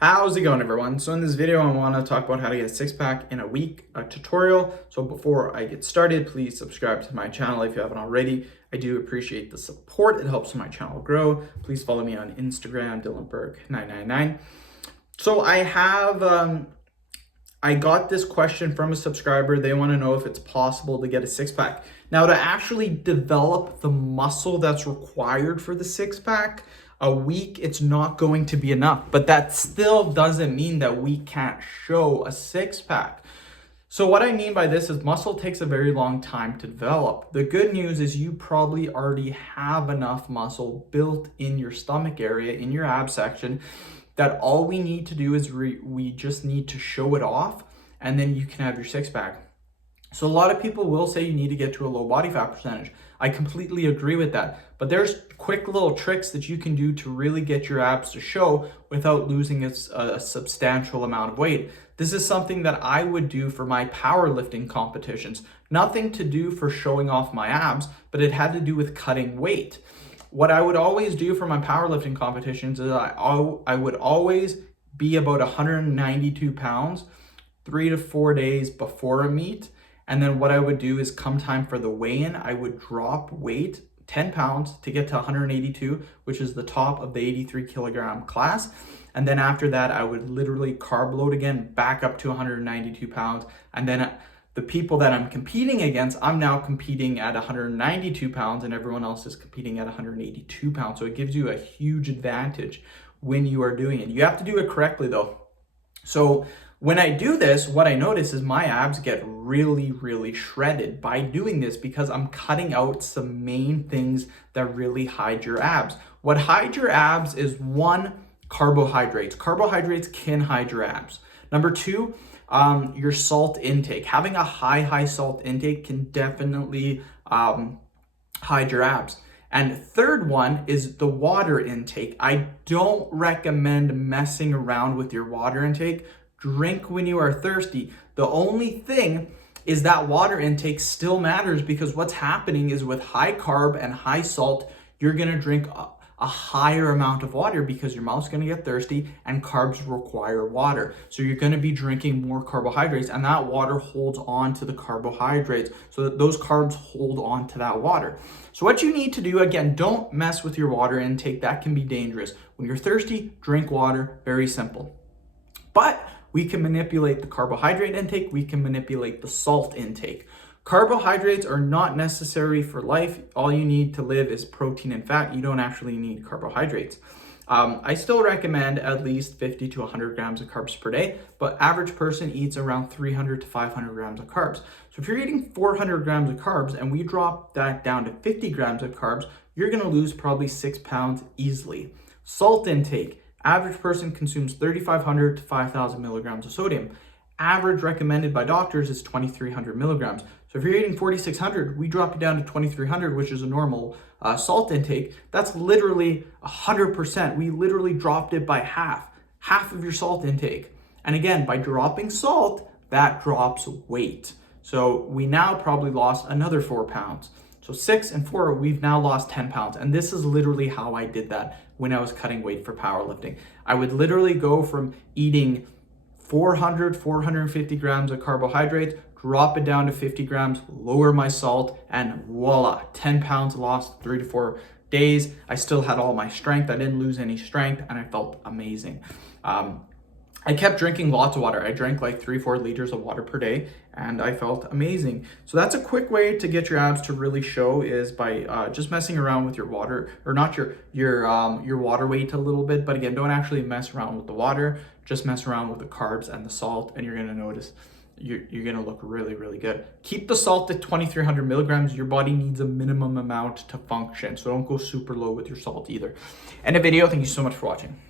How's it going, everyone? So in this video, I want to talk about how to get a six-pack in a week, a tutorial. So before I get started, please subscribe to my channel if you haven't already. I do appreciate the support. It helps my channel grow. Please follow me on Instagram, DylanBurke999. So I got this question from a subscriber. They want to know if it's possible to get a six-pack. Now, to actually develop the muscle that's required for the six-pack, a week, it's not going to be enough. But that still doesn't mean that we can't show a six-pack. So what I mean by this is muscle takes a very long time to develop. The good news is you probably already have enough muscle built in your stomach area, in your abs section, that all we need to do is we just need to show it off, and then you can have your six-pack. So a lot of people will say you need to get to a low body fat percentage. I completely agree with that. But there's quick little tricks that you can do to really get your abs to show without losing a substantial amount of weight. This is something that I would do for my powerlifting competitions. Nothing to do for showing off my abs, but it had to do with cutting weight. What I would always do for my powerlifting competitions is I would always be about 192 pounds 3 to 4 days before a meet. And then what I would do is come time for the weigh-in, I would drop weight 10 pounds to get to 182, which is the top of the 83 kilogram class. And then after that, I would literally carb load again, back up to 192 pounds. And then the people that I'm competing against, I'm now competing at 192 pounds and everyone else is competing at 182 pounds. So it gives you a huge advantage when you are doing it. You have to do it correctly though. So when I do this, what I notice is my abs get really, really shredded by doing this because I'm cutting out some main things that really hide your abs. What hides your abs is one, carbohydrates. Carbohydrates can hide your abs. Number two, your salt intake. Having a high salt intake can definitely hide your abs. And third one is the water intake. I don't recommend messing around with your water intake. Drink when you are thirsty. The only thing is that water intake still matters because what's happening is with high carb and high salt, you're gonna drink a higher amount of water because your mouth's gonna get thirsty and carbs require water. So you're gonna be drinking more carbohydrates and that water holds on to the carbohydrates so that those carbs hold on to that water. So what you need to do, again, don't mess with your water intake. That can be dangerous. When you're thirsty, drink water, very simple. But we can manipulate the carbohydrate intake, we can manipulate the salt intake. Carbohydrates are not necessary for life. All you need to live is protein and fat. You don't actually need carbohydrates. I still recommend at least 50 to 100 grams of carbs per day, but average person eats around 300 to 500 grams of carbs. So if you're eating 400 grams of carbs and we drop that down to 50 grams of carbs, you're gonna lose probably 6 pounds easily. Salt intake. Average person consumes 3,500 to 5,000 milligrams of sodium. Average recommended by doctors is 2,300 milligrams. So if you're eating 4,600, we drop you down to 2,300, which is a normal salt intake. That's literally 100%. We literally dropped it by half of your salt intake. And again, by dropping salt, that drops weight. So we now probably lost another 4 pounds. So 6 and 4, we've now lost 10 pounds. And this is literally how I did that when I was cutting weight for powerlifting. I would literally go from eating 450 grams of carbohydrates, drop it down to 50 grams, lower my salt, and voila, 10 pounds lost 3 to 4 days. I still had all my strength. I didn't lose any strength and I felt amazing. I kept drinking lots of water. I drank like 3-4 liters of water per day and I felt amazing. So that's a quick way to get your abs to really show is by just messing around with your water, or not your water weight a little bit, but again, don't actually mess around with the water, just mess around with the carbs and the salt and you're gonna notice you're gonna look really, really good. Keep the salt at 2,300 milligrams. Your body needs a minimum amount to function. So don't go super low with your salt either. End of video, thank you so much for watching.